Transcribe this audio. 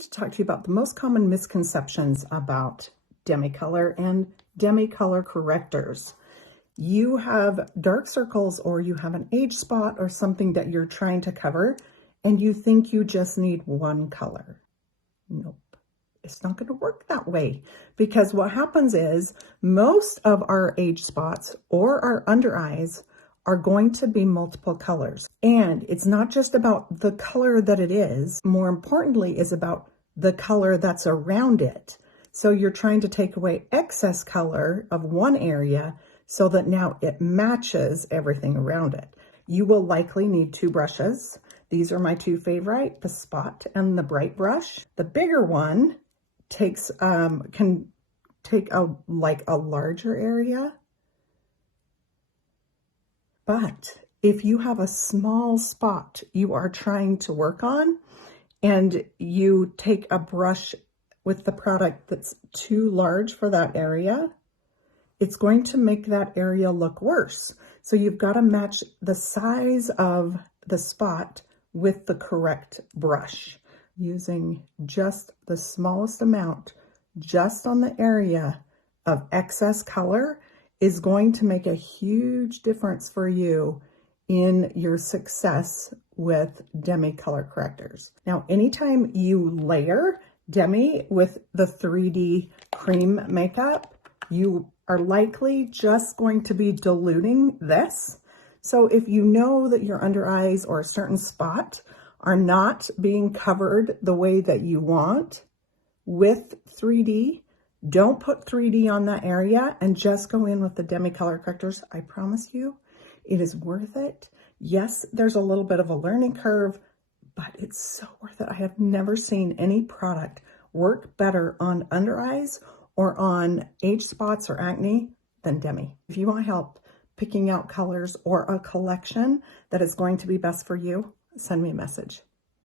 wanted to talk to you about the most common misconceptions about Demi Colour and Demi Colour correctors. You have dark circles or you have an age spot or something that you're trying to cover and you think you just need one color. Nope. It's not going to work that way, because what happens is most of our age spots or our under eyes are going to be multiple colors. And it's not just about the color that it is. More importantly, is about the color that's around it. So you're trying to take away excess color of one area so that now it matches everything around it. You will likely need two brushes. These are my two favorite, the Spot and the Bright brush. The bigger one takes can take a larger area. But if you have a small spot you are trying to work on and you take a brush with the product that's too large for that area, it's going to make that area look worse. So you've got to match the size of the spot with the correct brush. Using just the smallest amount, just on the area of excess color, is going to make a huge difference for you in your success with Demi Color correctors. Now, anytime you layer Demi with the 3D cream makeup, you are likely just going to be diluting this. So if you know that your under eyes or a certain spot are not being covered the way that you want with 3D, don't put 3D on that area and just go in with the Demi Color correctors. I promise you, it is worth it. Yes, there's a little bit of a learning curve, but it's so worth it. I have never seen any product work better on under eyes or on age spots or acne than Demi. If you want help picking out colors or a collection that is going to be best for you, send me a message.